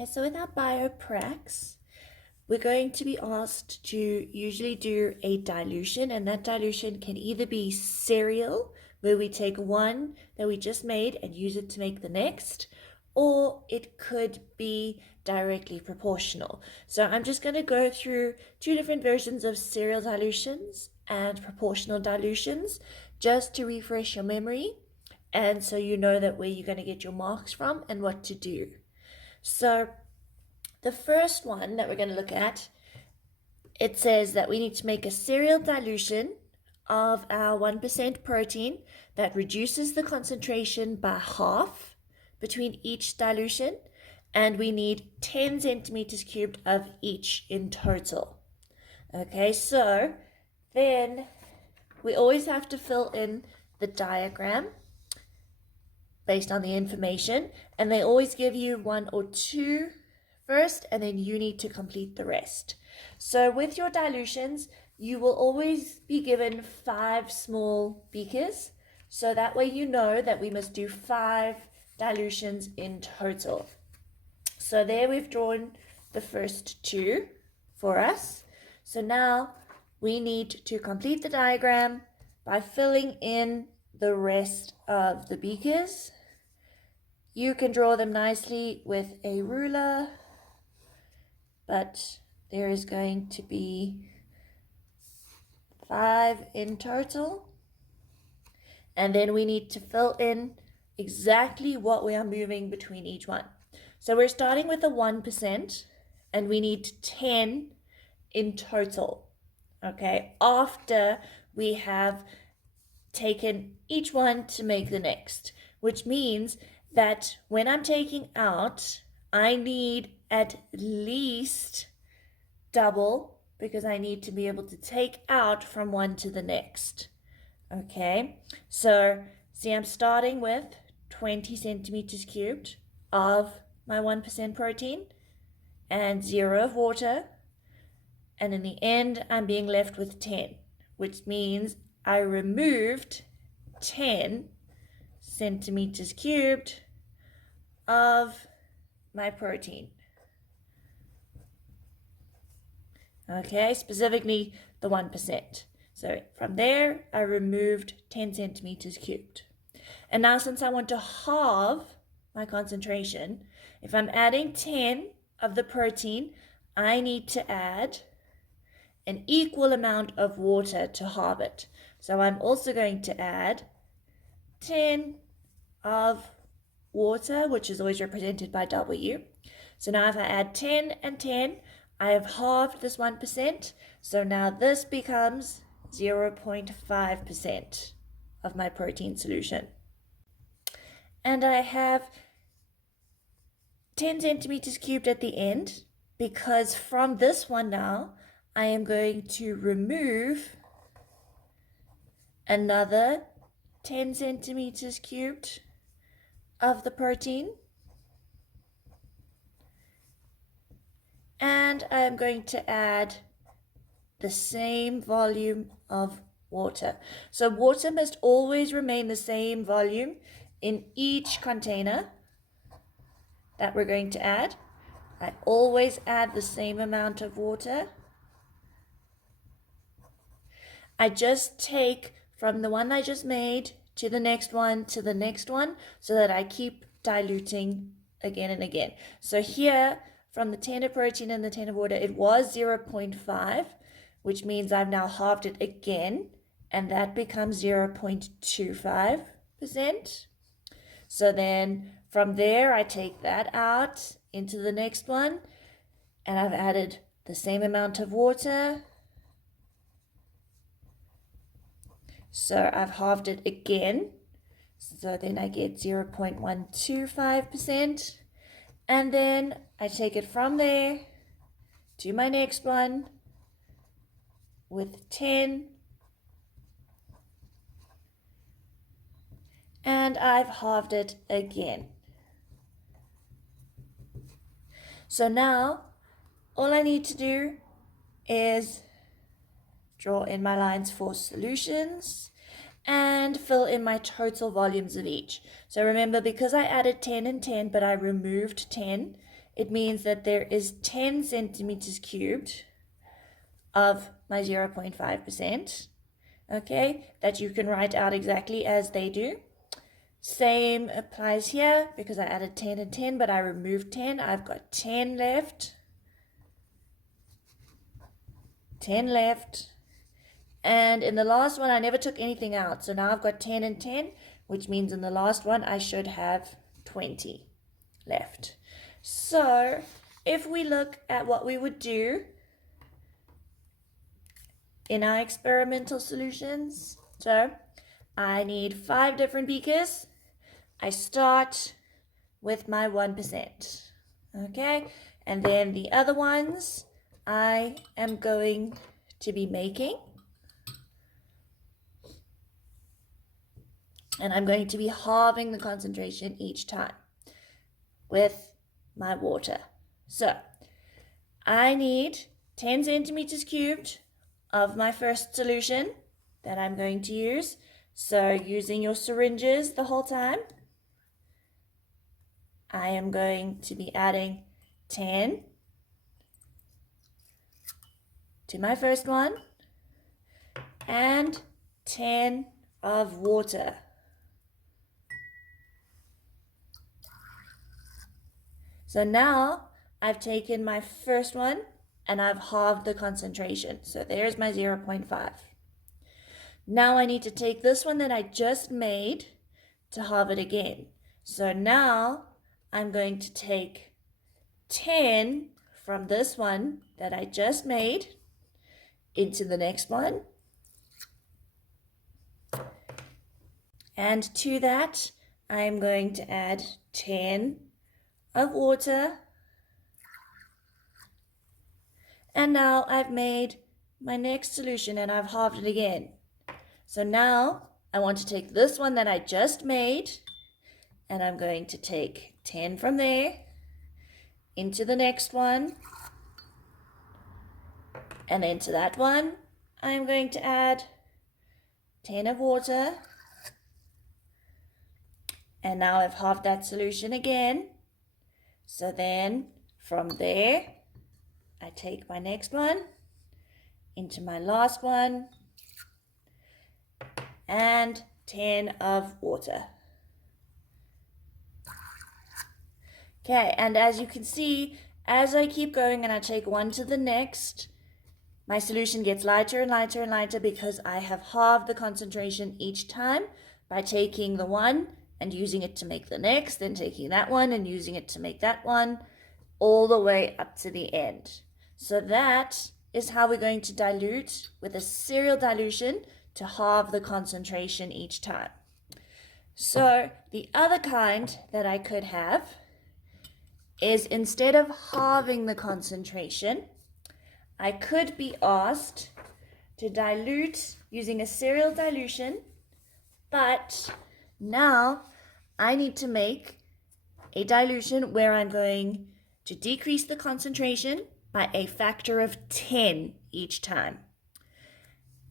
Okay, so with our biopracs, we're going to be asked to usually do a dilution, and that dilution can either be serial, where we take one that we just made and use it to make the next, or it could be directly proportional. So I'm just going to go through two different versions of serial dilutions and proportional dilutions just to refresh your memory, and so you know that where you're going to get your marks from and what to do. So the first one that we're going to look at, it says that we need to make a serial dilution of our 1% protein that reduces the concentration by half between each dilution, and we need 10 centimeters cubed of each in total. Okay, so then we always have to fill in the diagram based on the information, and they always give you one or two first, and then you need to complete the rest. So with your dilutions, you will always be given 5 small beakers, so that way you know that we must do 5 dilutions in total. So there we've drawn the first 2 for us. So now we need to complete the diagram by filling in the rest of the beakers. You can draw them nicely with a ruler, but there is going to be 5 in total. And then we need to fill in exactly what we are moving between each one. So we're starting with a 1%, and we need 10 in total, okay, after we have taken each one to make the next, which means that when I'm taking out, I need at least double, because I need to be able to take out from one to the next. Okay, so see, I'm starting with 20 centimeters cubed of my 1% protein and 0 of water, and in the end I'm being left with 10, which means I removed 10 centimeters cubed of my protein. Okay, specifically the 1%. So from there, I removed 10 centimeters cubed. And now since I want to halve my concentration, if I'm adding 10 of the protein, I need to add an equal amount of water to halve it. So I'm also going to add 10 of water, which is always represented by W. So now if I add 10 and 10, I have halved this 1%. So now this becomes 0.5% of my protein solution. And I have 10 centimeters cubed at the end, because from this one now, I am going to remove another 10 centimeters cubed of the protein. And I am going to add the same volume of water. So water must always remain the same volume in each container that we're going to add. I always add the same amount of water. I just take from the one I just made to the next one to the next one, so that I keep diluting again and again. So here, from the 10 of protein and the 10 of water, it was 0.5, which means I've now halved it again, and that becomes 0.25%. So then from there, I take that out into the next one, and I've added the same amount of water. So I've halved it again. So then I get 0.125%. And then I take it from there to my next one with 10. And I've halved it again. So now all I need to do is draw in my lines for solutions and fill in my total volumes of each. So remember, because I added 10 and 10, but I removed 10, it means that there is 10 centimeters cubed of my 0.5%, okay, that you can write out exactly as they do. Same applies here because I added 10 and 10, but I removed 10. I've got 10 left. 10 left. And in the last one, I never took anything out. So now I've got 10 and 10, which means in the last one, I should have 20 left. So if we look at what we would do in our experimental solutions, so I need 5 different beakers. I start with my 1%, okay? And then the other ones I am going to be making. And I'm going to be halving the concentration each time with my water. So I need 10 centimeters cubed of my first solution that I'm going to use. So using your syringes the whole time, I am going to be adding 10 to my first one and 10 of water. So now I've taken my first one and I've halved the concentration. So there's my 0.5. Now I need to take this one that I just made to halve it again. So now I'm going to take 10 from this one that I just made into the next one. And to that, I'm going to add 10 of water. And now I've made my next solution and I've halved it again. So now I want to take this one that I just made and I'm going to take 10 from there into the next one. And then to that one, I'm going to add 10 of water. And now I've halved that solution again. So then from there, I take my next one into my last one and 10 of water. Okay, and as you can see, as I keep going and I take one to the next, my solution gets lighter and lighter and lighter because I have halved the concentration each time by taking the one and using it to make the next, then taking that one and using it to make that one, all the way up to the end. So that is how we're going to dilute with a serial dilution to halve the concentration each time. So the other kind that I could have is instead of halving the concentration, I could be asked to dilute using a serial dilution, but now I need to make a dilution where I'm going to decrease the concentration by a factor of 10 each time.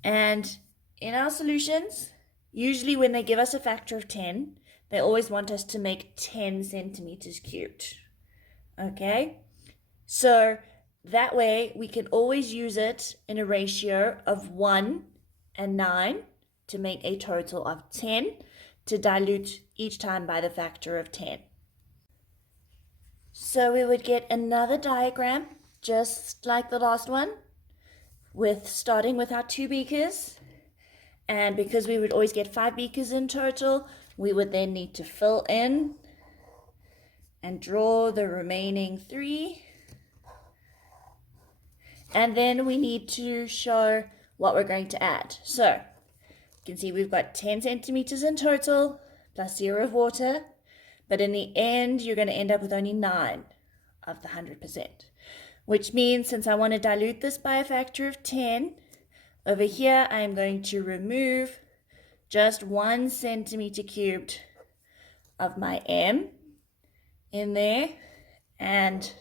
And in our solutions, usually when they give us a factor of 10, they always want us to make 10 centimeters cubed. Okay? So that way we can always use it in a ratio of 1 and 9 to make a total of 10 to dilute each time by the factor of 10. So we would get another diagram just like the last one, with starting with our 2 beakers. And because we would always get 5 beakers in total, we would then need to fill in and draw the remaining 3. And then we need to show what we're going to add. So you can see we've got 10 centimeters in total plus 0 of water, but in the end you're going to end up with only 9 of the 100%, which means since I want to dilute this by a factor of 10, over here I am going to remove just 1 centimeter cubed of my M in there, and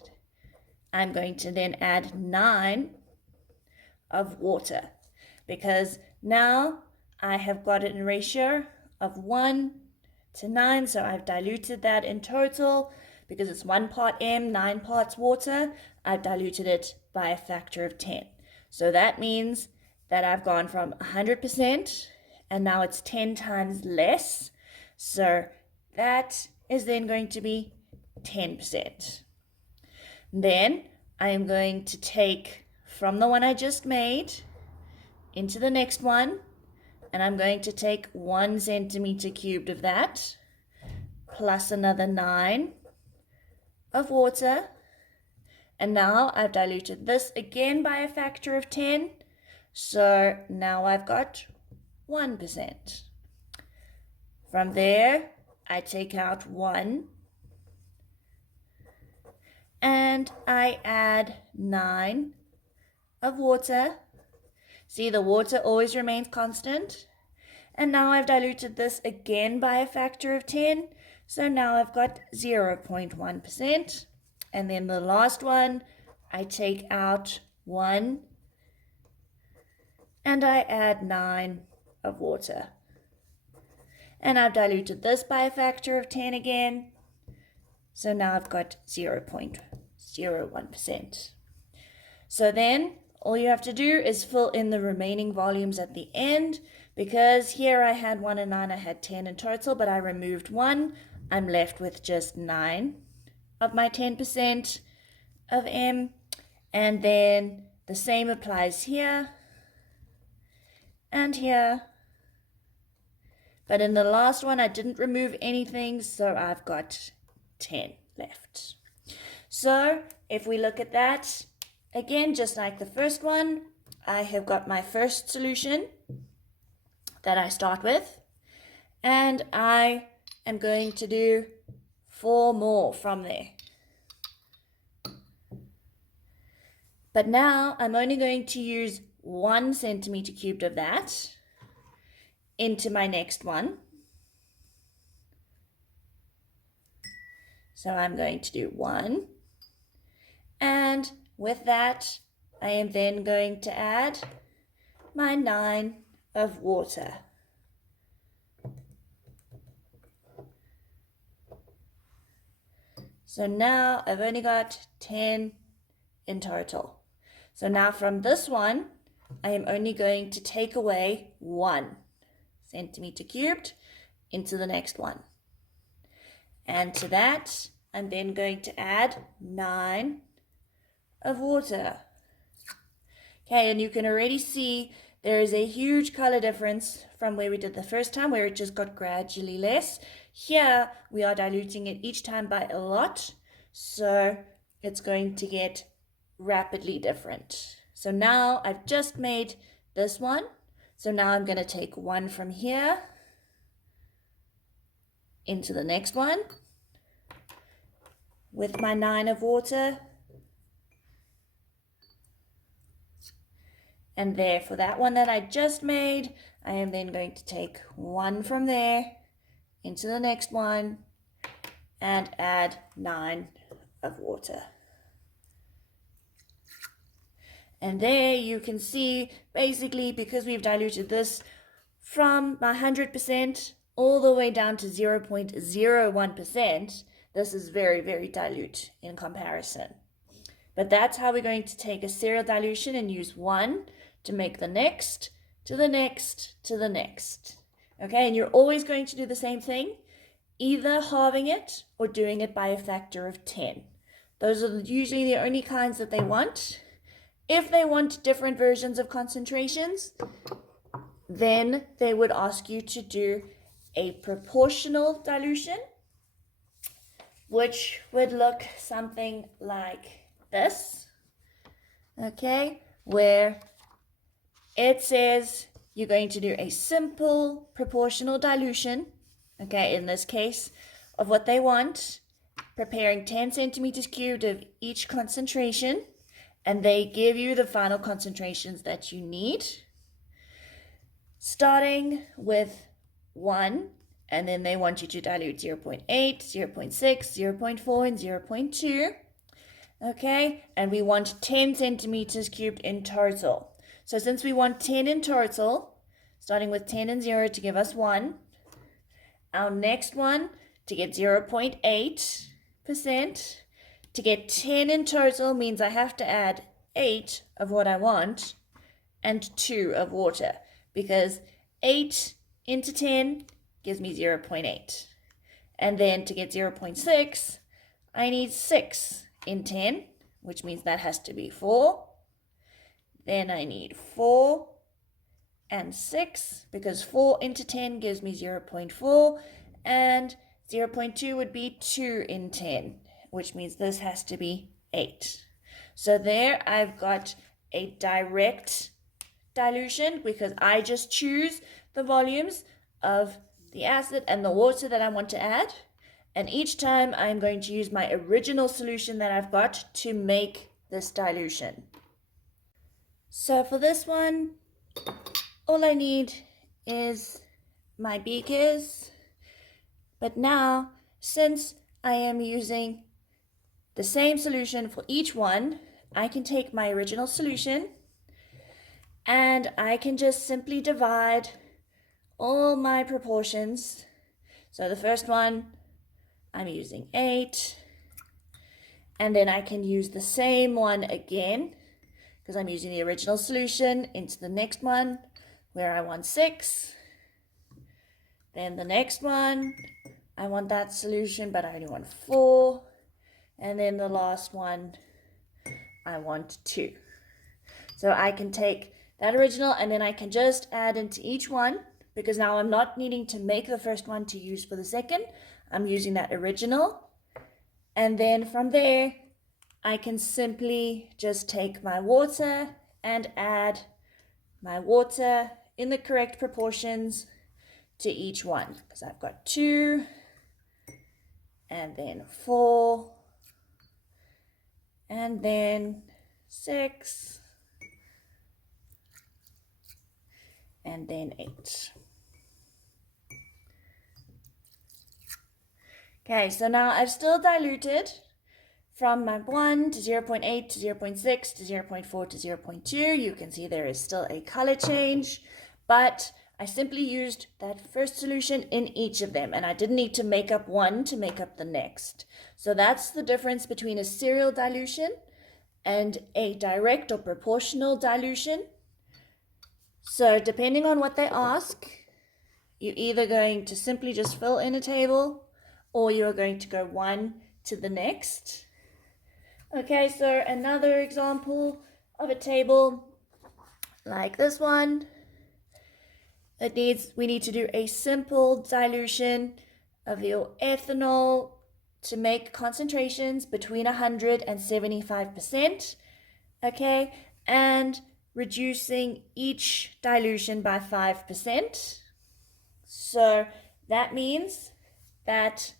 I'm going to then add 9 of water, because now I have got it in a ratio of 1 to 9, so I've diluted that in total because it's 1 part M, 9 parts water, I've diluted it by a factor of 10. So that means that I've gone from 100% and now it's 10 times less. So that is then going to be 10%. Then I am going to take from the one I just made into the next one, and I'm going to take 1 centimeter cubed of that, plus another 9 of water. And now I've diluted this again by a factor of 10. So now I've got 1%. From there, I take out 1 and I add 9 of water. See, the water always remains constant. And now I've diluted this again by a factor of 10. So now I've got 0.1%. And then the last one, I take out 1 and I add 9 of water. And I've diluted this by a factor of 10 again. So now I've got 0.01%. So then all you have to do is fill in the remaining volumes at the end, because here I had 1 and 9, I had 10 in total, but I removed 1. I'm left with just 9 of my 10% of M. And then the same applies here and here. But in the last one, I didn't remove anything, so I've got 10 left. So if we look at that, again, just like the first one, I have got my first solution that I start with, and I am going to do 4 more from there. But now I'm only going to use 1 centimeter cubed of that into my next one. So I'm going to do 1. And with that, I am then going to add my 9 of water. So now I've only got 10 in total. So now from this one, I am only going to take away 1 centimeter cubed into the next one. And to that, I'm then going to add 9 of water. Okay, and you can already see there is a huge color difference from where we did the first time, where it just got gradually less. Here, we are diluting it each time by a lot, so it's going to get rapidly different. So now I've just made this one. So now I'm going to take 1 from here into the next one with my 9 of water. And there, for that one that I just made, I am then going to take 1 from there into the next one and add 9 of water. And there you can see, basically, because we've diluted this from 100% all the way down to 0.01%, this is very, very dilute in comparison. But that's how we're going to take a serial dilution and use 1 to make the next, to the next, to the next. Okay, and you're always going to do the same thing, either halving it or doing it by a factor of 10. Those are usually the only kinds that they want. If they want different versions of concentrations, then they would ask you to do a proportional dilution, which would look something like this, okay, where it says you're going to do a simple proportional dilution, okay, in this case, of what they want, preparing 10 centimeters cubed of each concentration, and they give you the final concentrations that you need, starting with 1, and then they want you to dilute 0.8, 0.6, 0.4, and 0.2. Okay, and we want 10 centimeters cubed in total. So since we want 10 in total, starting with 10 and 0 to give us 1, our next one to get 0.8% To get 10 in total means I have to add 8 of what I want and 2 of water, because 8 into 10 gives me 0.8. And then to get 0.6, I need 6 in 10, which means that has to be 4. Then I need 4 and 6, because 4 into 10 gives me 0.4, and 0.2 would be 2 in 10, which means this has to be 8. So there I've got a direct dilution, because I just choose the volumes of the acid and the water that I want to add, and each time I'm going to use my original solution that I've got to make this dilution. So for this one, all I need is my beakers, but now since I am using the same solution for each one, I can take my original solution and I can just simply divide all my proportions. So the first one, I'm using 8, and then I can use the same one again because I'm using the original solution into the next one where I want 6. Then the next one, I want that solution, but I only want 4. And then the last one, I want 2. So I can take that original and then I can just add into each one, because now I'm not needing to make the first one to use for the second. I'm using that original. And then from there, I can simply just take my water and add my water in the correct proportions to each one, because I've got 2 and then 4 and then 6 and then 8. Okay, so now I've still diluted from my 1 to 0.8 to 0.6 to 0.4 to 0.2. You can see there is still a color change, but I simply used that first solution in each of them, and I didn't need to make up one to make up the next. So that's the difference between a serial dilution and a direct or proportional dilution. So depending on what they ask, you're either going to simply just fill in a table, or you're going to go one to the next. Okay, so another example of a table like this one. We need to do a simple dilution of your ethanol to make concentrations between 100 and 75%. Okay, and reducing each dilution by 5%. So that means that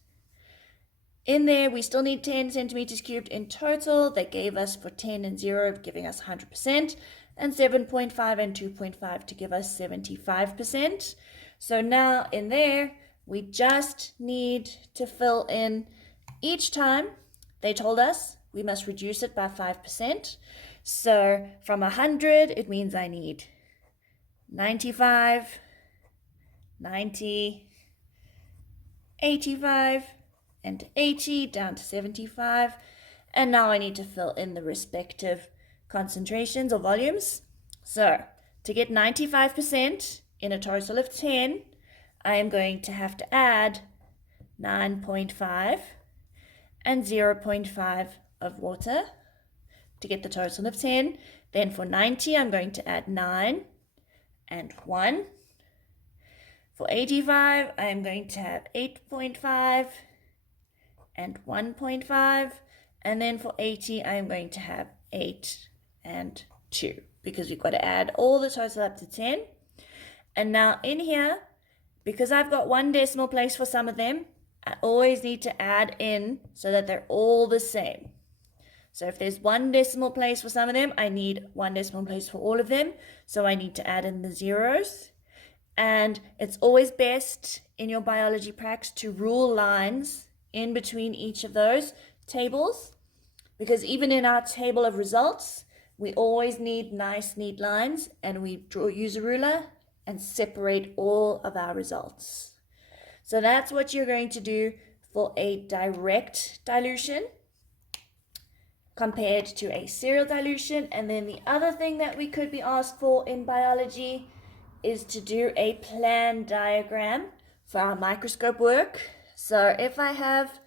in there, we still need 10 centimeters cubed in total. They gave us for 10 and 0, giving us 100%, and 7.5 and 2.5 to give us 75%. So now in there, we just need to fill in each time. They told us we must reduce it by 5%. So from 100, it means I need 95, 90, 85, and 80 down to 75, and now I need to fill in the respective concentrations or volumes. So to get 95% in a total of 10, I am going to have to add 9.5 and 0.5 of water to get the total of 10. Then for 90, I'm going to add 9 and 1. For 85, I am going to have 8.5 and 1.5, and then for 80 I'm going to have 8 and 2, because we've got to add all the total up to 10. And now in here, because I've got one decimal place for some of them, I always need to add in so that they're all the same. So if there's one decimal place for some of them, I need one decimal place for all of them, so I need to add in the zeros. And it's always best in your biology pracs to rule lines in between each of those tables, because even in our table of results, we always need nice neat lines, and we use a ruler and separate all of our results. So that's what you're going to do for a direct dilution compared to a serial dilution. And then the other thing that we could be asked for in biology is to do a plan diagram for our microscope work. So if I have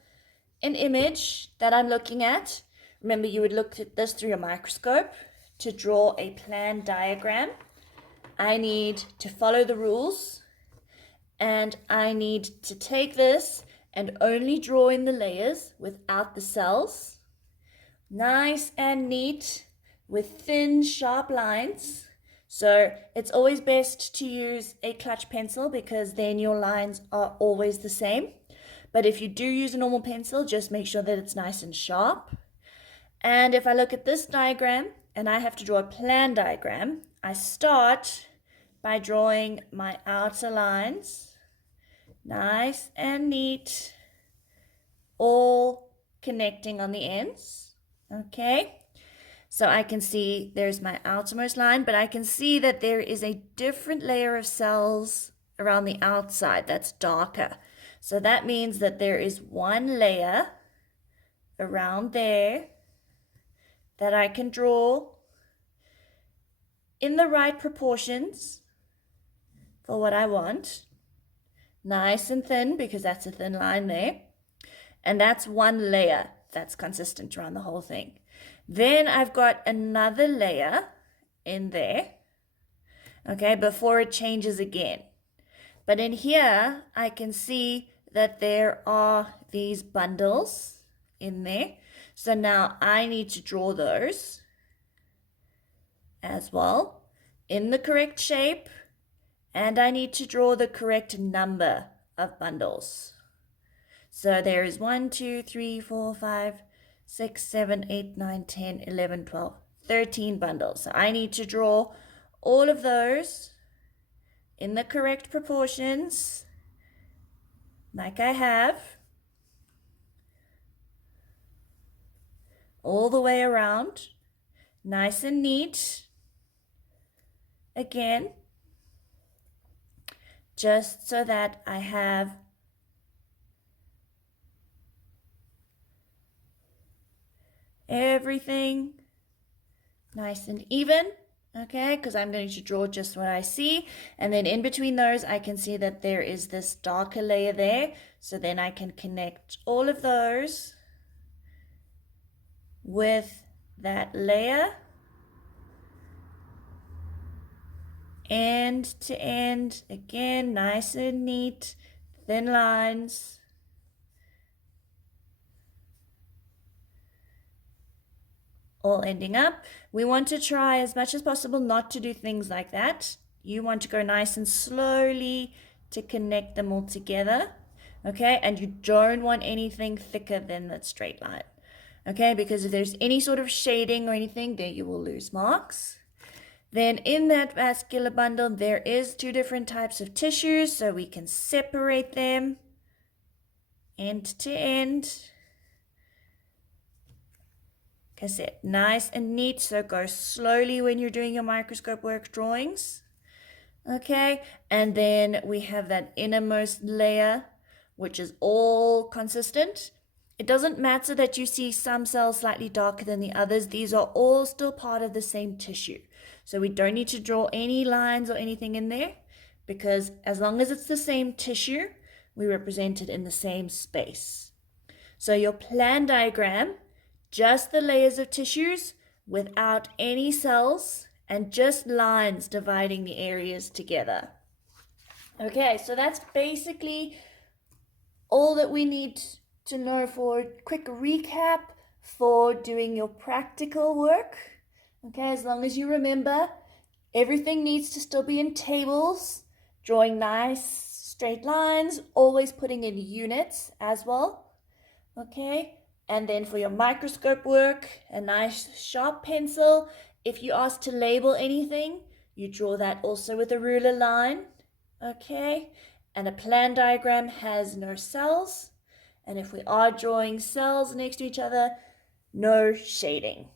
an image that I'm looking at, remember you would look at this through a microscope. To draw a plan diagram, I need to follow the rules, and I need to take this and only draw in the layers without the cells. Nice and neat with thin, sharp lines. So it's always best to use a clutch pencil because then your lines are always the same. But if you do use a normal pencil, just make sure that it's nice and sharp. And if I look at this diagram and I have to draw a plan diagram, I start by drawing my outer lines, nice and neat, all connecting on the ends. Okay, so I can see there's my outermost line, but I can see that there is a different layer of cells around the outside that's darker. So that means that there is one layer around there that I can draw in the right proportions for what I want. Nice and thin, because that's a thin line there. And that's one layer that's consistent around the whole thing. Then I've got another layer in there, okay, before it changes again. But in here, I can see that there are these bundles in there. So now I need to draw those as well in the correct shape, and I need to draw the correct number of bundles. So there is 1, 2, 3, 4, 5, 6, 7, 8, 9, 10, 11, 12, 13 bundles. So I need to draw all of those in the correct proportions, like I have, all the way around, nice and neat. Again, just so that I have everything nice and even, okay, because I'm going to draw just what I see. And then in between those, I can see that there is this darker layer there. So then I can connect all of those with that layer, end to end, again, nice and neat, thin lines. All ending up. We want to try as much as possible not to do things like that. You want to go nice and slowly to connect them all together, okay? And you don't want anything thicker than that straight line, okay? Because if there's any sort of shading or anything, then you will lose marks. Then in that vascular bundle, there is 2 different types of tissues, so we can separate them end to end. Like I said, nice and neat, so go slowly when you're doing your microscope work drawings. Okay, and then we have that innermost layer, which is all consistent. It doesn't matter that you see some cells slightly darker than the others. These are all still part of the same tissue. So we don't need to draw any lines or anything in there, because as long as it's the same tissue, we represent it in the same space. So your plan diagram, just the layers of tissues without any cells and just lines dividing the areas together. Okay, so that's basically all that we need to know for a quick recap for doing your practical work. Okay, as long as you remember, everything needs to still be in tables, drawing nice straight lines, always putting in units as well. Okay, and then for your microscope work, a nice sharp pencil. If you ask to label anything, you draw that also with a ruler line. Okay, and a plan diagram has no cells. And if we are drawing cells next to each other, no shading.